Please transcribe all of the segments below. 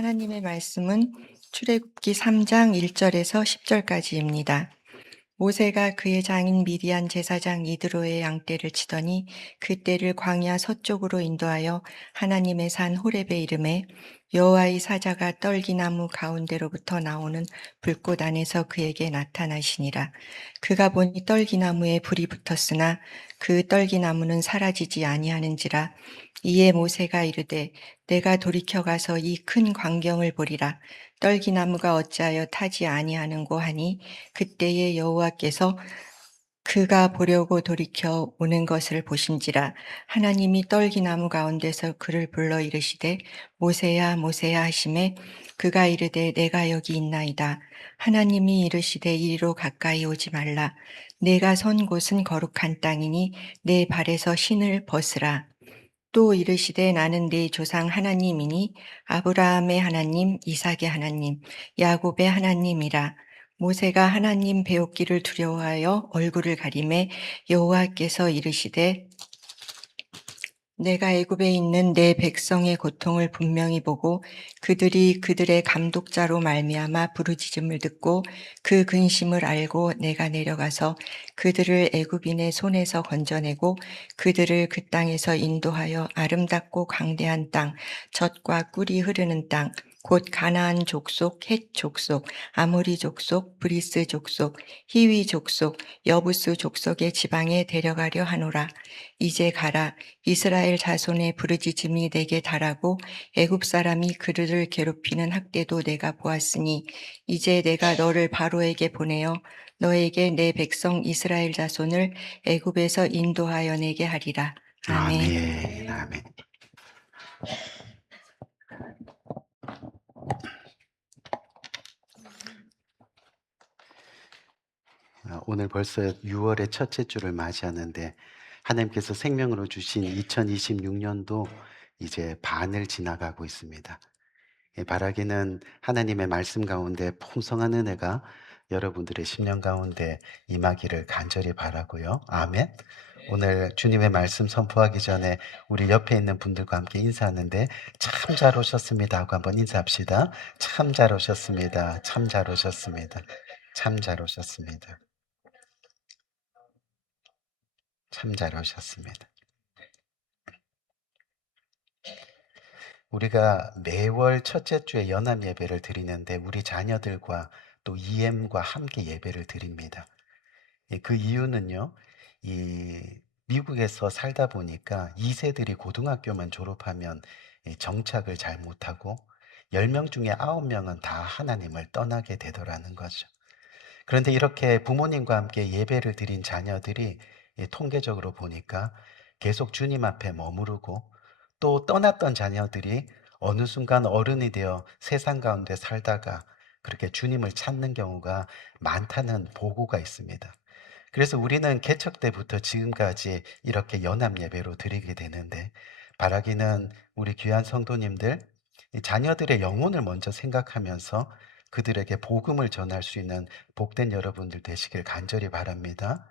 하나님의 말씀은 출애굽기 3장 1절에서 10절까지입니다. 모세가 그의 장인 미디안 제사장 이드로의 양떼를 치더니 그 떼를 광야 서쪽으로 인도하여 하나님의 산 호렙에 이르매 여호와의 사자가 떨기나무 가운데로부터 나오는 불꽃 안에서 그에게 나타나시니라. 그가 보니 떨기나무에 불이 붙었으나 그 떨기나무는 사라지지 아니하는지라. 이에 모세가 이르되 내가 돌이켜 가서 이 큰 광경을 보리라. 떨기나무가 어찌하여 타지 아니하는고 하니 그때에 여호와께서 그가 보려고 돌이켜 오는 것을 보신지라. 하나님이 떨기나무 가운데서 그를 불러 이르시되 모세야 모세야 하시매 그가 이르되 내가 여기 있나이다. 하나님이 이르시되 이리로 가까이 오지 말라. 내가 선 곳은 거룩한 땅이니 내 발에서 신을 벗으라. 또 이르시되 나는 네 조상 하나님이니 아브라함의 하나님, 이삭의 하나님, 야곱의 하나님이라. 모세가 하나님 배우기를 두려워하여 얼굴을 가리매 여호와께서 이르시되 내가 애굽에 있는 내 백성의 고통을 분명히 보고 그들이 그들의 감독자로 말미암아 부르짖음을 듣고 그 근심을 알고 내가 내려가서 그들을 애굽인의 손에서 건져내고 그들을 그 땅에서 인도하여 아름답고 광대한 땅, 젖과 꿀이 흐르는 땅, 곧 가나안 족속, 헷 족속, 아모리 족속, 브리스 족속, 히위 족속, 여부스 족속의 지방에 데려가려 하노라. 이제 가라. 이스라엘 자손의 부르짖음이 내게 달하고 애굽 사람이 그들을 괴롭히는 학대도 내가 보았으니 이제 내가 너를 바로에게 보내어 너에게 내 백성 이스라엘 자손을 애굽에서 인도하여 내게 하리라. 아멘. 아멘, 아멘. 오늘 벌써 6월의 첫째 주를 맞이하는데 하나님께서 생명으로 주신 2026년도 이제 반을 지나가고 있습니다. 바라기는 하나님의 말씀 가운데 풍성한 은혜가 여러분들의 10년 가운데 임하기를 간절히 바라고요. 아멘. 오늘 주님의 말씀 선포하기 전에 우리 옆에 있는 분들과 함께 인사하는데 참 잘 오셨습니다 하고 한번 인사합시다. 참 잘 오셨습니다. 참 잘 오셨습니다. 참 잘 오셨습니다. 참 잘 오셨습니다. 우리가 매월 첫째 주에 연합 예배를 드리는데 우리 자녀들과 또 EM과 함께 예배를 드립니다. 그 이유는요, 이 미국에서 살다 보니까 2세들이 고등학교만 졸업하면 정착을 잘 못하고 10명 중에 9명은 다 하나님을 떠나게 되더라는 거죠. 그런데 이렇게 부모님과 함께 예배를 드린 자녀들이 통계적으로 보니까 계속 주님 앞에 머무르고 또 떠났던 자녀들이 어느 순간 어른이 되어 세상 가운데 살다가 그렇게 주님을 찾는 경우가 많다는 보고가 있습니다. 그래서 우리는 개척 때부터 지금까지 이렇게 연합 예배로 드리게 되는데 바라기는 우리 귀한 성도님들 이 자녀들의 영혼을 먼저 생각하면서 그들에게 복음을 전할 수 있는 복된 여러분들 되시길 간절히 바랍니다.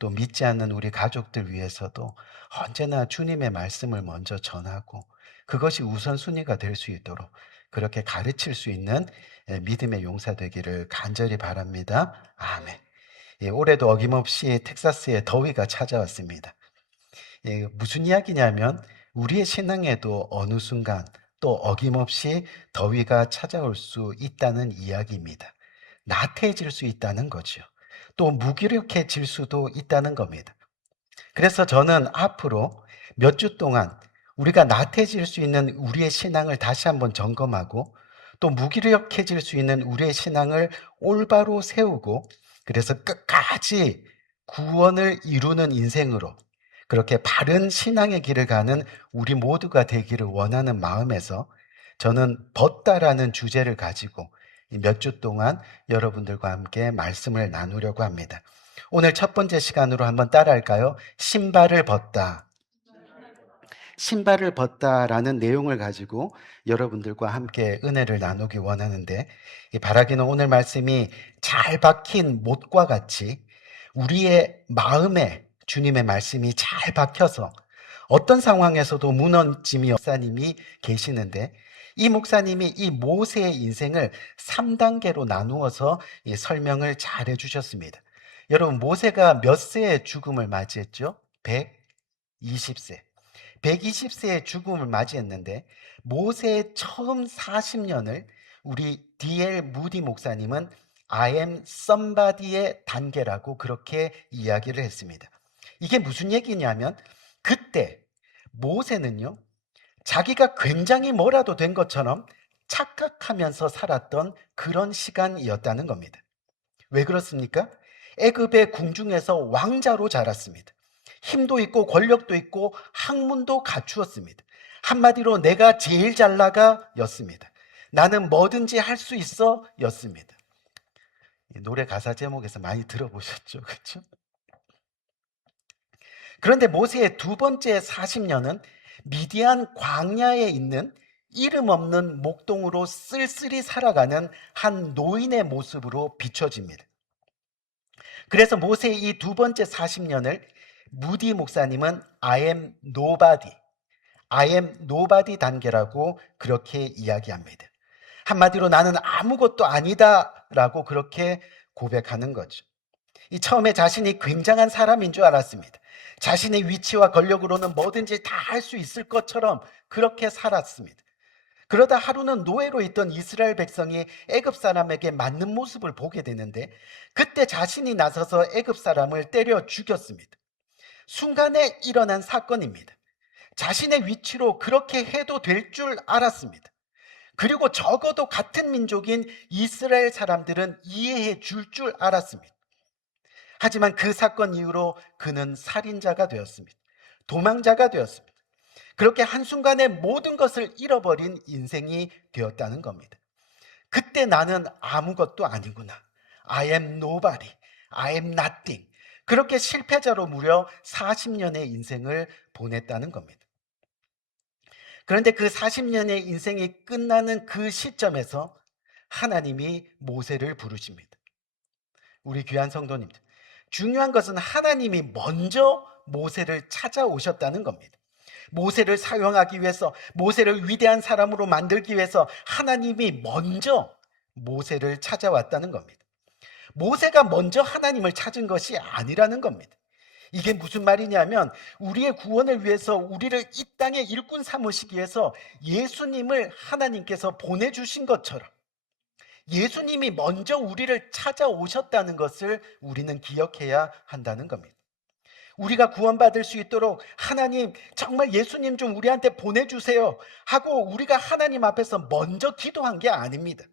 또 믿지 않는 우리 가족들 위해서도 언제나 주님의 말씀을 먼저 전하고 그것이 우선순위가 될 수 있도록 그렇게 가르칠 수 있는 믿음의 용사 되기를 간절히 바랍니다. 아멘. 올해도 어김없이 텍사스에 더위가 찾아왔습니다. 무슨 이야기냐면 우리의 신앙에도 어느 순간 또 어김없이 더위가 찾아올 수 있다는 이야기입니다. 나태해질 수 있다는 거죠. 또 무기력해질 수도 있다는 겁니다. 그래서 저는 앞으로 몇 주 동안 우리가 나태해질 수 있는 우리의 신앙을 다시 한번 점검하고 또 무기력해질 수 있는 우리의 신앙을 올바로 세우고 그래서 끝까지 구원을 이루는 인생으로 그렇게 바른 신앙의 길을 가는 우리 모두가 되기를 원하는 마음에서 저는 벗다라는 주제를 가지고 몇 주 동안 여러분들과 함께 말씀을 나누려고 합니다. 오늘 첫 번째 시간으로 한번 따라할까요? 신발을 벗다. 신발을 벗다라는 내용을 가지고 여러분들과 함께 은혜를 나누기 원하는데 바라기는 오늘 말씀이 잘 박힌 못과 같이 우리의 마음에 주님의 말씀이 잘 박혀서 어떤 상황에서도 무너짐이 없사님이 계시는데 이 목사님이 이 모세의 인생을 3단계로 나누어서 설명을 잘 해주셨습니다. 여러분, 모세가 몇 세에 죽음을 맞이했죠? 120세. 120세의 죽음을 맞이했는데 모세의 처음 40년을 우리 D.L. 무디 목사님은 I am somebody의 단계라고 그렇게 이야기를 했습니다. 이게 무슨 얘기냐면 그때 모세는요, 자기가 굉장히 뭐라도 된 것처럼 착각하면서 살았던 그런 시간이었다는 겁니다. 왜 그렇습니까? 애굽의 궁중에서 왕자로 자랐습니다. 힘도 있고 권력도 있고 학문도 갖추었습니다. 한마디로 내가 제일 잘 나가 였습니다. 나는 뭐든지 할 수 있어 였습니다. 노래 가사 제목에서 많이 들어보셨죠? 그렇죠? 그런데 모세의 두 번째 40년은 미디안 광야에 있는 이름 없는 목동으로 쓸쓸히 살아가는 한 노인의 모습으로 비춰집니다. 그래서 모세의 이 두 번째 40년을 무디 목사님은 I am nobody 단계라고 그렇게 이야기합니다. 한마디로 나는 아무것도 아니다라고 그렇게 고백하는 거죠. 이 처음에 자신이 굉장한 사람인 줄 알았습니다. 자신의 위치와 권력으로는 뭐든지 다 할 수 있을 것처럼 그렇게 살았습니다. 그러다 하루는 노예로 있던 이스라엘 백성이 애굽 사람에게 맞는 모습을 보게 되는데 그때 자신이 나서서 애굽 사람을 때려 죽였습니다. 순간에 일어난 사건입니다. 자신의 위치로 그렇게 해도 될 줄 알았습니다. 그리고 적어도 같은 민족인 이스라엘 사람들은 이해해 줄 줄 알았습니다. 하지만 그 사건 이후로 그는 살인자가 되었습니다. 도망자가 되었습니다. 그렇게 한순간에 모든 것을 잃어버린 인생이 되었다는 겁니다. 그때 나는 아무것도 아니구나. I am nobody. I am nothing. 그렇게 실패자로 무려 40년의 인생을 보냈다는 겁니다. 그런데 그 40년의 인생이 끝나는 그 시점에서 하나님이 모세를 부르십니다. 우리 귀한 성도님들, 중요한 것은 하나님이 먼저 모세를 찾아오셨다는 겁니다. 모세를 사용하기 위해서, 모세를 위대한 사람으로 만들기 위해서 하나님이 먼저 모세를 찾아왔다는 겁니다. 모세가 먼저 하나님을 찾은 것이 아니라는 겁니다. 이게 무슨 말이냐면 우리의 구원을 위해서 우리를 이 땅의 일꾼 삼으시기 위해서 예수님을 하나님께서 보내주신 것처럼 예수님이 먼저 우리를 찾아오셨다는 것을 우리는 기억해야 한다는 겁니다. 우리가 구원받을 수 있도록 하나님 정말 예수님 좀 우리한테 보내주세요 하고 우리가 하나님 앞에서 먼저 기도한 게 아닙니다.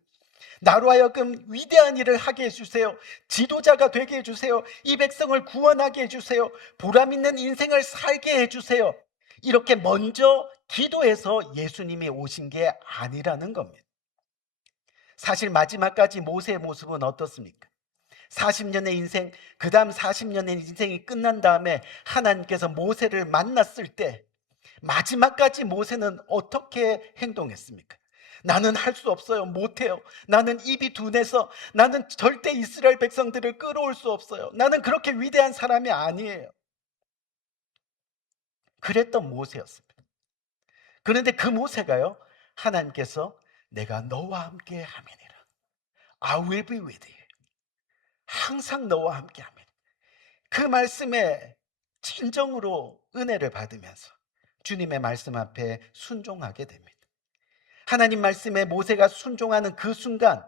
나로 하여금 위대한 일을 하게 해주세요. 지도자가 되게 해주세요. 이 백성을 구원하게 해주세요. 보람 있는 인생을 살게 해주세요. 이렇게 먼저 기도해서 예수님이 오신 게 아니라는 겁니다. 사실 마지막까지 모세의 모습은 어떻습니까? 40년의 인생, 그 다음 40년의 인생이 끝난 다음에 하나님께서 모세를 만났을 때 마지막까지 모세는 어떻게 행동했습니까? 나는 할 수 없어요. 못해요. 나는 입이 둔해서 나는 절대 이스라엘 백성들을 끌어올 수 없어요. 나는 그렇게 위대한 사람이 아니에요. 그랬던 모세였습니다. 그런데 그 모세가요, 하나님께서 내가 너와 함께 함이니라. I will be with you. 항상 너와 함께 함이니라. 그 말씀에 진정으로 은혜를 받으면서 주님의 말씀 앞에 순종하게 됩니다. 하나님 말씀에 모세가 순종하는 그 순간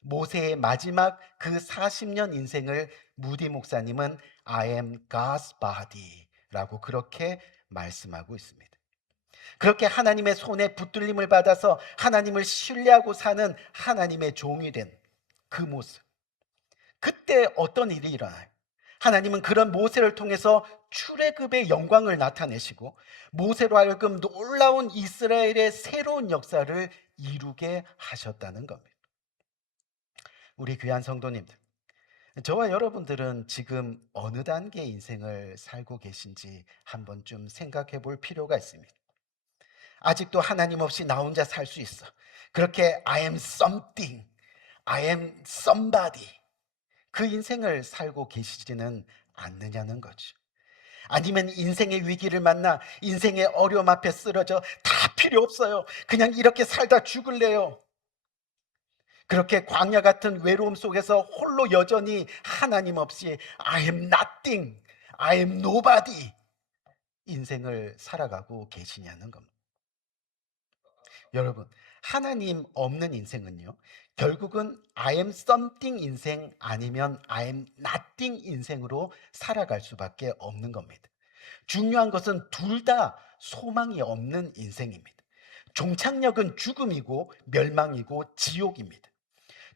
모세의 마지막 그 40년 인생을 무디 목사님은 I am God's body 라고 그렇게 말씀하고 있습니다. 그렇게 하나님의 손에 붙들림을 받아서 하나님을 신뢰하고 사는 하나님의 종이 된 그 모습, 그때 어떤 일이 일어나요? 하나님은 그런 모세를 통해서 출애굽의 영광을 나타내시고 모세로 하여금 놀라운 이스라엘의 새로운 역사를 이루게 하셨다는 겁니다. 우리 귀한 성도님들, 저와 여러분들은 지금 어느 단계의 인생을 살고 계신지 한번 좀 생각해 볼 필요가 있습니다. 아직도 하나님 없이 나 혼자 살 수 있어. 그렇게 I am something, I am somebody, 그 인생을 살고 계시지는 않느냐는 거죠. 아니면 인생의 위기를 만나 인생의 어려움 앞에 쓰러져 다 필요 없어요. 그냥 이렇게 살다 죽을래요. 그렇게 광야 같은 외로움 속에서 홀로 여전히 하나님 없이 I am nothing, I am nobody 인생을 살아가고 계시냐는 겁니다. 여러분, 하나님 없는 인생은요, 결국은 I am something 인생 아니면 I am nothing 인생으로 살아갈 수밖에 없는 겁니다. 중요한 것은 둘 다 소망이 없는 인생입니다. 종착역은 죽음이고 멸망이고 지옥입니다.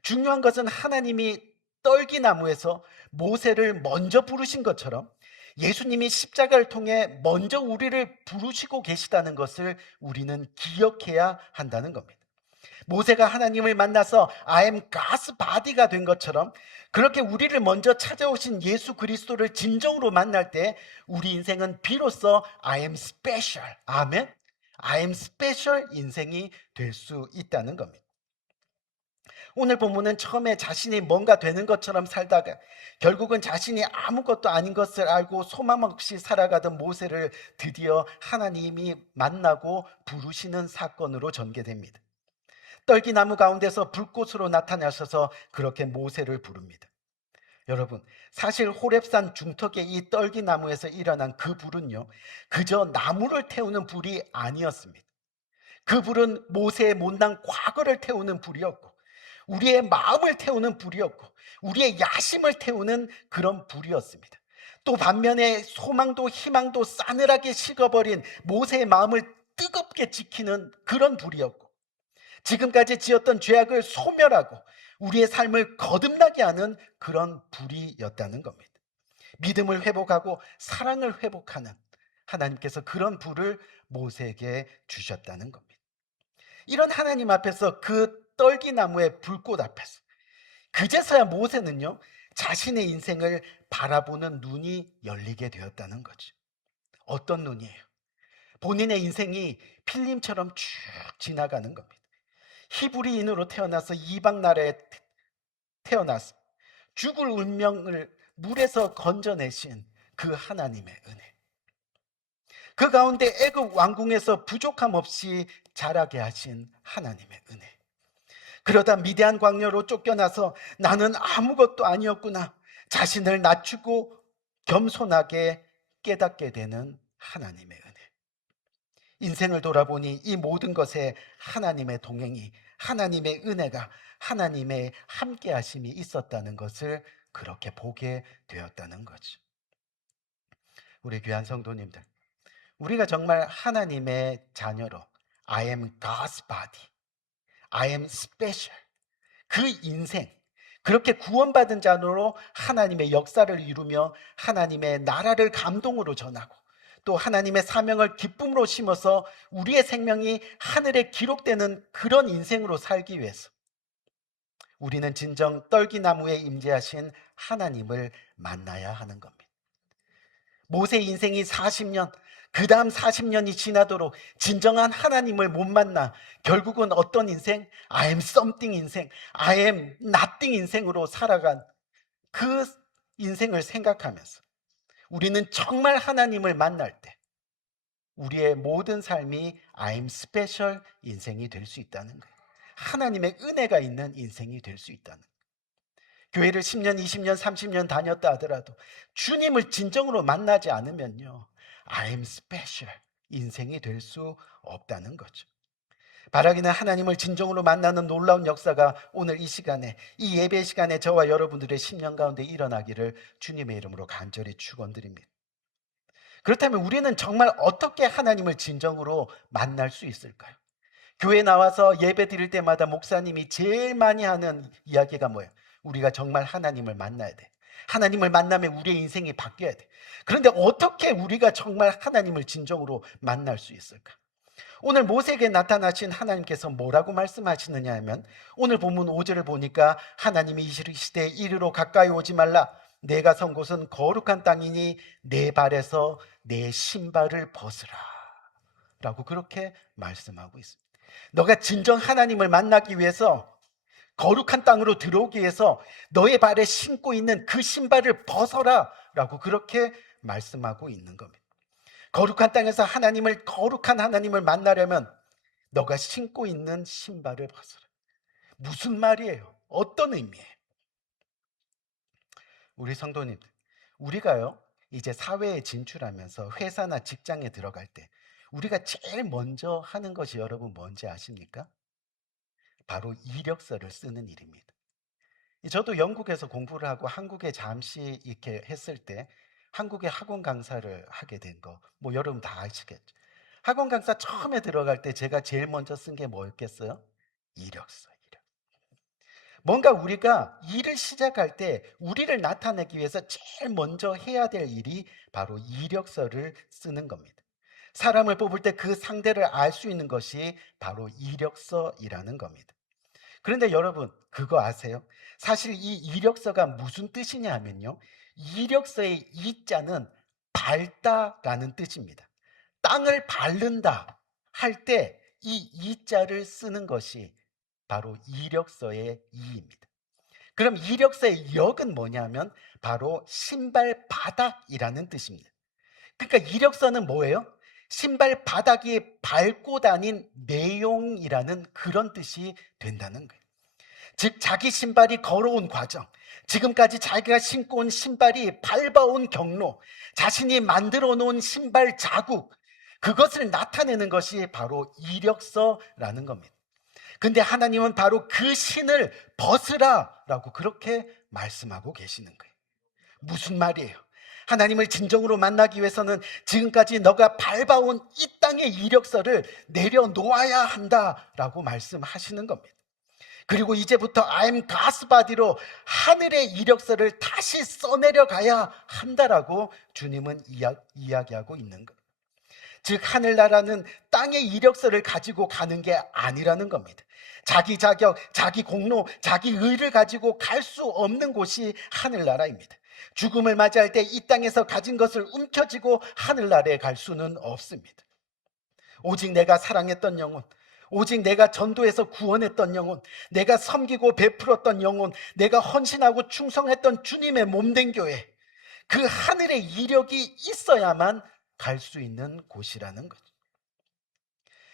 중요한 것은 하나님이 떨기나무에서 모세를 먼저 부르신 것처럼 예수님이 십자가를 통해 먼저 우리를 부르시고 계시다는 것을 우리는 기억해야 한다는 겁니다. 모세가 하나님을 만나서 I am God's body가 된 것처럼 그렇게 우리를 먼저 찾아오신 예수 그리스도를 진정으로 만날 때 우리 인생은 비로소 I am special, 아멘, I am special 인생이 될 수 있다는 겁니다. 오늘 본문은 처음에 자신이 뭔가 되는 것처럼 살다가 결국은 자신이 아무것도 아닌 것을 알고 소망 없이 살아가던 모세를 드디어 하나님이 만나고 부르시는 사건으로 전개됩니다. 떨기나무 가운데서 불꽃으로 나타나셔서 그렇게 모세를 부릅니다. 여러분, 사실 호렙산 중턱의 이 떨기나무에서 일어난 그 불은요, 그저 나무를 태우는 불이 아니었습니다. 그 불은 모세의 못난 과거를 태우는 불이었고 우리의 마음을 태우는 불이었고 우리의 야심을 태우는 그런 불이었습니다. 또 반면에 소망도 희망도 싸늘하게 식어버린 모세의 마음을 뜨겁게 지키는 그런 불이었고 지금까지 지었던 죄악을 소멸하고 우리의 삶을 거듭나게 하는 그런 불이었다는 겁니다. 믿음을 회복하고 사랑을 회복하는 하나님께서 그런 불을 모세에게 주셨다는 겁니다. 이런 하나님 앞에서 그 떨기나무의 불꽃 앞에서 그제서야 모세는요 자신의 인생을 바라보는 눈이 열리게 되었다는 거죠. 어떤 눈이에요? 본인의 인생이 필름처럼 쭉 지나가는 겁니다. 히브리인으로 태어나서 이방 나라에 태어나서 죽을 운명을 물에서 건져내신 그 하나님의 은혜, 그 가운데 애굽 왕궁에서 부족함 없이 자라게 하신 하나님의 은혜, 그러다 미디안 광야로 쫓겨나서 나는 아무것도 아니었구나 자신을 낮추고 겸손하게 깨닫게 되는 하나님의 은혜. 인생을 돌아보니 이 모든 것에 하나님의 동행이, 하나님의 은혜가, 하나님의 함께하심이 있었다는 것을 그렇게 보게 되었다는 거죠. 우리 귀한 성도님들, 우리가 정말 하나님의 자녀로 I am God's body, I am special, 그 인생, 그렇게 구원받은 자로 하나님의 역사를 이루며 하나님의 나라를 감동으로 전하고 또 하나님의 사명을 기쁨으로 심어서 우리의 생명이 하늘에 기록되는 그런 인생으로 살기 위해서 우리는 진정 떨기나무에 임재하신 하나님을 만나야 하는 겁니다. 모세 인생이 40년, 그 다음 40년이 지나도록 진정한 하나님을 못 만나 결국은 어떤 인생? I am something 인생, I am nothing 인생으로 살아간 그 인생을 생각하면서 우리는 정말 하나님을 만날 때 우리의 모든 삶이 I am special 인생이 될 수 있다는 거예요. 하나님의 은혜가 있는 인생이 될 수 있다는 거예요. 교회를 10년, 20년, 30년 다녔다 하더라도 주님을 진정으로 만나지 않으면요 I am special 인생이 될 수 없다는 거죠. 바라기는 하나님을 진정으로 만나는 놀라운 역사가 오늘 이 시간에, 이 예배 시간에 저와 여러분들의 10년 가운데 일어나기를 주님의 이름으로 간절히 축원드립니다. 그렇다면 우리는 정말 어떻게 하나님을 진정으로 만날 수 있을까요? 교회 나와서 예배 드릴 때마다 목사님이 제일 많이 하는 이야기가 뭐예요? 우리가 정말 하나님을 만나야 돼. 하나님을 만나면 우리의 인생이 바뀌어야 돼. 그런데 어떻게 우리가 정말 하나님을 진정으로 만날 수 있을까? 오늘 모세에게 나타나신 하나님께서 뭐라고 말씀하시느냐 하면 오늘 본문 5절을 보니까 하나님이 이르시되 이리로 가까이 오지 말라. 내가 선 곳은 거룩한 땅이니 내 발에서 내 신발을 벗으라 라고 그렇게 말씀하고 있습니다. 너가 진정 하나님을 만나기 위해서 거룩한 땅으로 들어오기 위해서 너의 발에 신고 있는 그 신발을 벗어라 라고 그렇게 말씀하고 있는 겁니다. 거룩한 땅에서 거룩한 하나님을 만나려면 너가 신고 있는 신발을 벗어라. 무슨 말이에요? 어떤 의미예요? 우리 성도님들, 우리가요, 이제 사회에 진출하면서 회사나 직장에 들어갈 때 우리가 제일 먼저 하는 것이 여러분 뭔지 아십니까? 바로 이력서를 쓰는 일입니다. 저도 영국에서 공부를 하고 한국에 잠시 이렇게 했을 때 한국의 학원 강사를 하게 된 거, 뭐 여러분 다 아시겠죠? 학원 강사 처음에 들어갈 때 제가 제일 먼저 쓴 게 뭐였겠어요? 이력서. 뭔가 우리가 일을 시작할 때 우리를 나타내기 위해서 제일 먼저 해야 될 일이 바로 이력서를 쓰는 겁니다. 사람을 뽑을 때 그 상대를 알 수 있는 것이 바로 이력서이라는 겁니다. 그런데 여러분, 그거 아세요? 사실 이 이력서가 무슨 뜻이냐 하면요, 이력서의 이자는 밟다라는 뜻입니다. 땅을 밟는다 할 때 이 이자를 쓰는 것이 바로 이력서의 이입니다. 그럼 이력서의 역은 뭐냐면 바로 신발 바닥이라는 뜻입니다. 그러니까 이력서는 뭐예요? 신발 바닥이 밟고 다닌 내용이라는 그런 뜻이 된다는 거예요. 즉 자기 신발이 걸어온 과정, 지금까지 자기가 신고 온 신발이 밟아온 경로, 자신이 만들어 놓은 신발 자국, 그것을 나타내는 것이 바로 이력서라는 겁니다. 근데 하나님은 바로 그 신을 벗으라라고 그렇게 말씀하고 계시는 거예요. 무슨 말이에요? 하나님을 진정으로 만나기 위해서는 지금까지 너가 밟아온 이 땅의 이력서를 내려놓아야 한다라고 말씀하시는 겁니다. 그리고 이제부터 I'm God's body로 하늘의 이력서를 다시 써내려 가야 한다라고 주님은 이야기하고 있는 거예요. 즉 하늘나라는 땅의 이력서를 가지고 가는 게 아니라는 겁니다. 자기 자격, 자기 공로, 자기 의를 가지고 갈 수 없는 곳이 하늘나라입니다. 죽음을 맞이할 때 이 땅에서 가진 것을 움켜쥐고 하늘나라에 갈 수는 없습니다. 오직 내가 사랑했던 영혼, 오직 내가 전도해서 구원했던 영혼, 내가 섬기고 베풀었던 영혼, 내가 헌신하고 충성했던 주님의 몸된 교회, 그 하늘의 이력이 있어야만 갈 수 있는 곳이라는 거죠.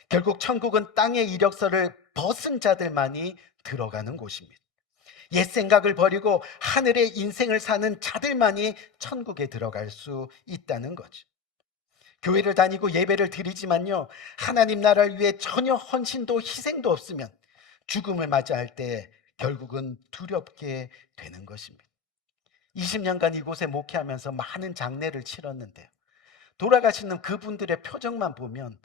결국 천국은 땅의 이력서를 벗은 자들만이 들어가는 곳입니다. 옛 생각을 버리고 하늘의 인생을 사는 자들만이 천국에 들어갈 수 있다는 거죠. 교회를 다니고 예배를 드리지만요, 하나님 나라를 위해 전혀 헌신도 희생도 없으면 죽음을 맞이할 때 결국은 두렵게 되는 것입니다. 20년간 이곳에 목회하면서 많은 장례를 치렀는데요, 돌아가시는 그분들의 표정만 보면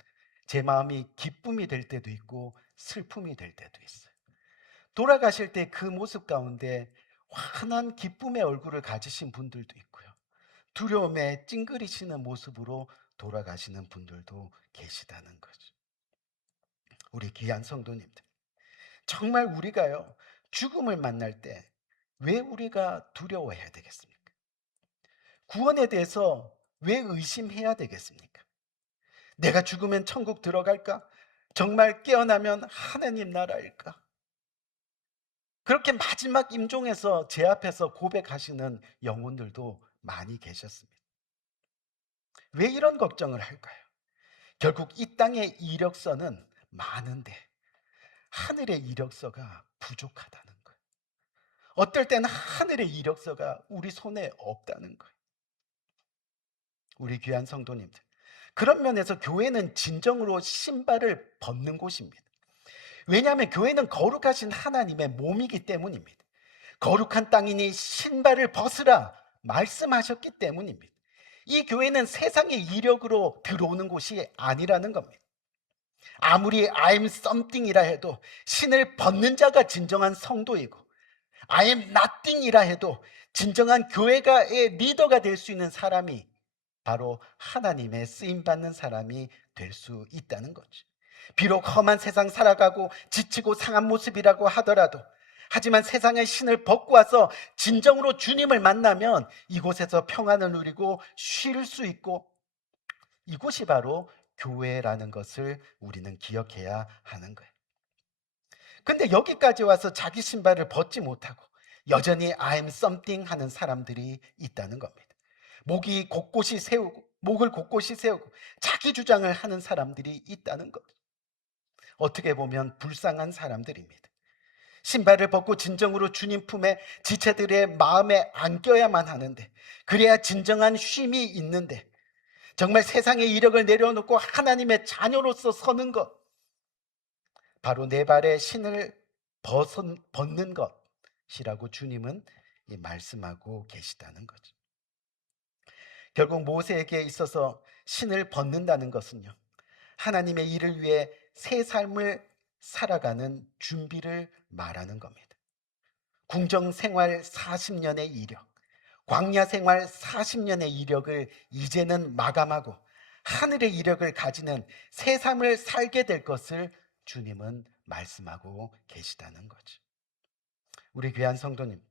제 마음이 기쁨이 될 때도 있고 슬픔이 될 때도 있어요. 돌아가실 때 그 모습 가운데 환한 기쁨의 얼굴을 가지신 분들도 있고요, 두려움에 찡그리시는 모습으로 돌아가시는 분들도 계시다는 거죠. 우리 귀한 성도님들, 정말 우리가요, 죽음을 만날 때 왜 우리가 두려워해야 되겠습니까? 구원에 대해서 왜 의심해야 되겠습니까? 내가 죽으면 천국 들어갈까? 정말 깨어나면 하나님 나라일까? 그렇게 마지막 임종에서 제 앞에서 고백하시는 영혼들도 많이 계셨습니다. 왜 이런 걱정을 할까요? 결국 이 땅의 이력서는 많은데 하늘의 이력서가 부족하다는 거예요. 어떨 때는 하늘의 이력서가 우리 손에 없다는 거예요. 우리 귀한 성도님들, 그런 면에서 교회는 진정으로 신발을 벗는 곳입니다. 왜냐하면 교회는 거룩하신 하나님의 몸이기 때문입니다. 거룩한 땅이니 신발을 벗으라 말씀하셨기 때문입니다. 이 교회는 세상의 이력으로 들어오는 곳이 아니라는 겁니다. 아무리 I'm something이라 해도 신을 벗는 자가 진정한 성도이고, I'm nothing이라 해도 진정한 교회가의 리더가 될 수 있는 사람이 바로 하나님의 쓰임받는 사람이 될 수 있다는 거죠. 비록 험한 세상 살아가고 지치고 상한 모습이라고 하더라도, 하지만 세상의 신을 벗고 와서 진정으로 주님을 만나면 이곳에서 평안을 누리고 쉴 수 있고, 이곳이 바로 교회라는 것을 우리는 기억해야 하는 거예요. 근데 여기까지 와서 자기 신발을 벗지 못하고 여전히 I'm something 하는 사람들이 있다는 겁니다. 목을 곳곳이 세우고 자기 주장을 하는 사람들이 있다는 것. 어떻게 보면 불쌍한 사람들입니다. 신발을 벗고 진정으로 주님 품에 지체들의 마음에 안겨야만 하는데, 그래야 진정한 쉼이 있는데, 정말 세상의 이력을 내려놓고 하나님의 자녀로서 서는 것, 바로 내 발에 신을 벗는 것이라고 주님은 말씀하고 계시다는 거죠. 결국 모세에게 있어서 신을 벗는다는 것은요, 하나님의 일을 위해 새 삶을 살아가는 준비를 말하는 겁니다. 궁정 생활 40년의 이력, 광야 생활 40년의 이력을 이제는 마감하고 하늘의 이력을 가지는 새 삶을 살게 될 것을 주님은 말씀하고 계시다는 거죠. 우리 귀한 성도님,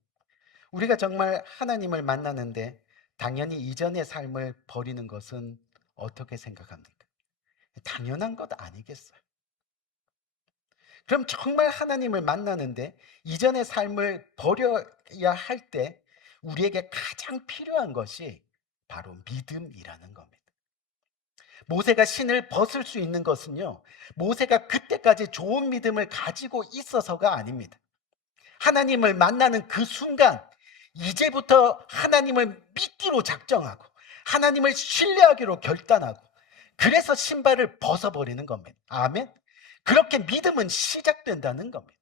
우리가 정말 하나님을 만나는데 당연히 이전의 삶을 버리는 것은 어떻게 생각합니까? 당연한 것 아니겠어요? 그럼 정말 하나님을 만나는데 이전의 삶을 버려야 할 때 우리에게 가장 필요한 것이 바로 믿음이라는 겁니다. 모세가 신을 벗을 수 있는 것은요, 모세가 그때까지 좋은 믿음을 가지고 있어서가 아닙니다. 하나님을 만나는 그 순간, 이제부터 하나님을 믿기로 작정하고 하나님을 신뢰하기로 결단하고, 그래서 신발을 벗어버리는 겁니다. 아멘. 그렇게 믿음은 시작된다는 겁니다.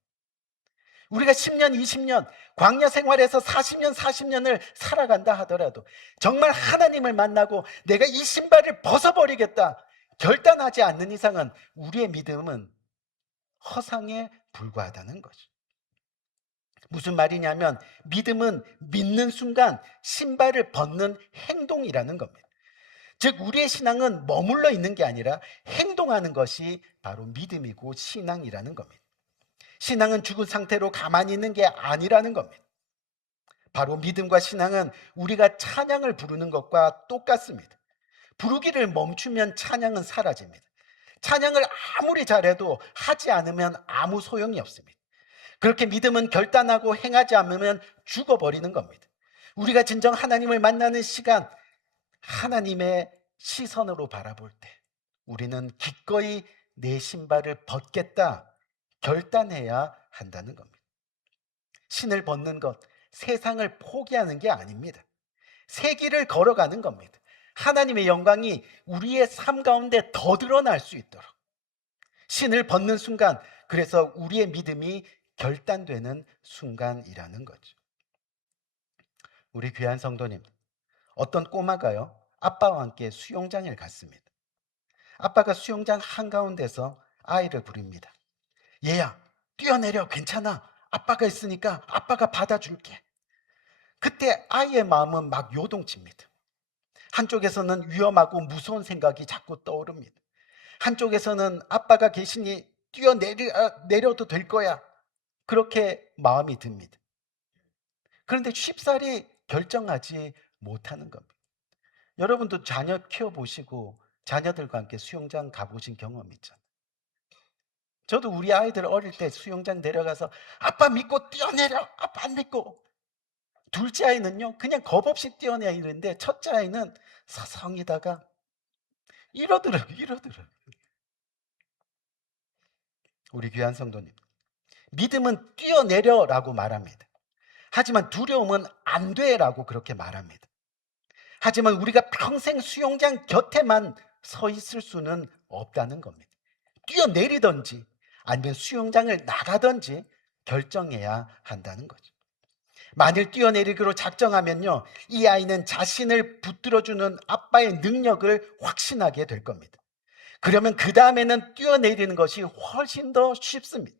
우리가 10년, 20년, 광야 생활에서 40년, 40년을 살아간다 하더라도 정말 하나님을 만나고 내가 이 신발을 벗어버리겠다 결단하지 않는 이상은 우리의 믿음은 허상에 불과하다는 거죠. 무슨 말이냐면, 믿음은 믿는 순간 신발을 벗는 행동이라는 겁니다. 즉 우리의 신앙은 머물러 있는 게 아니라 행동하는 것이 바로 믿음이고 신앙이라는 겁니다. 신앙은 죽은 상태로 가만히 있는 게 아니라는 겁니다. 바로 믿음과 신앙은 우리가 찬양을 부르는 것과 똑같습니다. 부르기를 멈추면 찬양은 사라집니다. 찬양을 아무리 잘해도 하지 않으면 아무 소용이 없습니다. 그렇게 믿음은 결단하고 행하지 않으면 죽어버리는 겁니다. 우리가 진정 하나님을 만나는 시간, 하나님의 시선으로 바라볼 때 우리는 기꺼이 내 신발을 벗겠다 결단해야 한다는 겁니다. 신을 벗는 것, 세상을 포기하는 게 아닙니다. 새 길을 걸어가는 겁니다. 하나님의 영광이 우리의 삶 가운데 더 드러날 수 있도록 신을 벗는 순간, 그래서 우리의 믿음이 결단되는 순간이라는 거죠. 우리 귀한 성도님, 어떤 꼬마가요, 아빠와 함께 수영장을 갔습니다. 아빠가 수영장 한가운데서 아이를 부릅니다. 얘야, 뛰어내려, 괜찮아. 아빠가 있으니까 아빠가 받아줄게. 그때 아이의 마음은 막 요동칩니다. 한쪽에서는 위험하고 무서운 생각이 자꾸 떠오릅니다. 한쪽에서는 아빠가 계시니 뛰어내려도 될 거야, 그렇게 마음이 듭니다. 그런데 쉽사리 결정하지 못하는 겁니다. 여러분도 자녀 키워보시고 자녀들과 함께 수영장 가보신 경험 있잖아요. 저도 우리 아이들 어릴 때 수영장 내려가서 아빠 믿고 뛰어내려, 아빠 안 믿고. 둘째 아이는요 그냥 겁 없이 뛰어내리는데 첫째 아이는 서성이다가 이러더라고요. 우리 귀한 성도님, 믿음은 뛰어내려라고 말합니다. 하지만 두려움은 안 돼라고 그렇게 말합니다. 하지만 우리가 평생 수영장 곁에만 서 있을 수는 없다는 겁니다. 뛰어내리든지 아니면 수영장을 나가든지 결정해야 한다는 거죠. 만일 뛰어내리기로 작정하면요, 이 아이는 자신을 붙들어주는 아빠의 능력을 확신하게 될 겁니다. 그러면 그 다음에는 뛰어내리는 것이 훨씬 더 쉽습니다.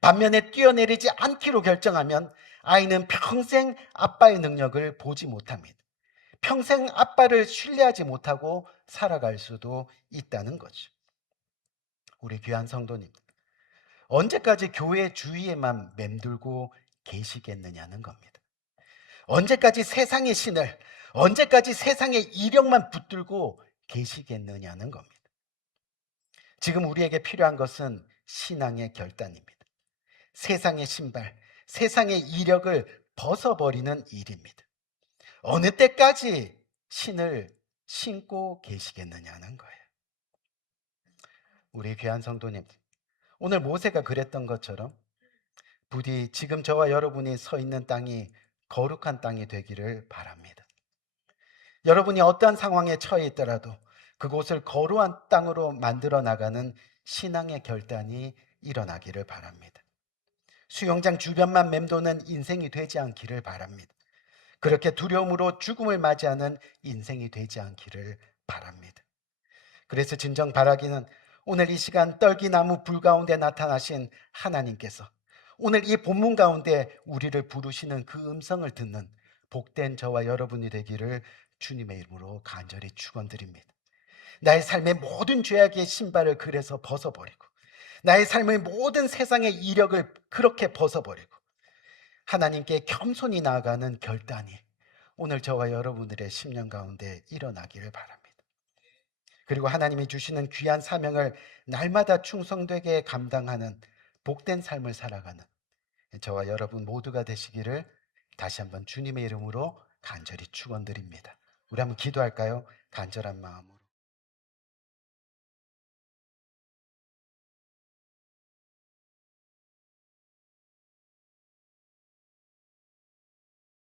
반면에 뛰어내리지 않기로 결정하면 아이는 평생 아빠의 능력을 보지 못합니다. 평생 아빠를 신뢰하지 못하고 살아갈 수도 있다는 거죠. 우리 귀한 성도님, 언제까지 교회 주위에만 맴돌고 계시겠느냐는 겁니다. 언제까지 세상의 신을, 언제까지 세상의 이력만 붙들고 계시겠느냐는 겁니다. 지금 우리에게 필요한 것은 신앙의 결단입니다. 세상의 신발, 세상의 이력을 벗어버리는 일입니다. 어느 때까지 신을 신고 계시겠느냐는 거예요. 우리 귀한 성도님, 오늘 모세가 그랬던 것처럼 부디 지금 저와 여러분이 서 있는 땅이 거룩한 땅이 되기를 바랍니다. 여러분이 어떠한 상황에 처해 있더라도 그곳을 거룩한 땅으로 만들어 나가는 신앙의 결단이 일어나기를 바랍니다. 수영장 주변만 맴도는 인생이 되지 않기를 바랍니다. 그렇게 두려움으로 죽음을 맞이하는 인생이 되지 않기를 바랍니다. 그래서 진정 바라기는 오늘 이 시간 떨기나무 불 가운데 나타나신 하나님께서 오늘 이 본문 가운데 우리를 부르시는 그 음성을 듣는 복된 저와 여러분이 되기를 주님의 이름으로 간절히 축원드립니다. 나의 삶의 모든 죄악의 신발을 그래서 벗어버리고 나의 삶의 모든 세상의 이력을 그렇게 벗어버리고 하나님께 겸손히 나아가는 결단이 오늘 저와 여러분들의 10년 가운데 일어나기를 바랍니다. 그리고 하나님이 주시는 귀한 사명을 날마다 충성되게 감당하는 복된 삶을 살아가는 저와 여러분 모두가 되시기를 다시 한번 주님의 이름으로 간절히 축원드립니다. 우리 한번 기도할까요? 간절한 마음으로.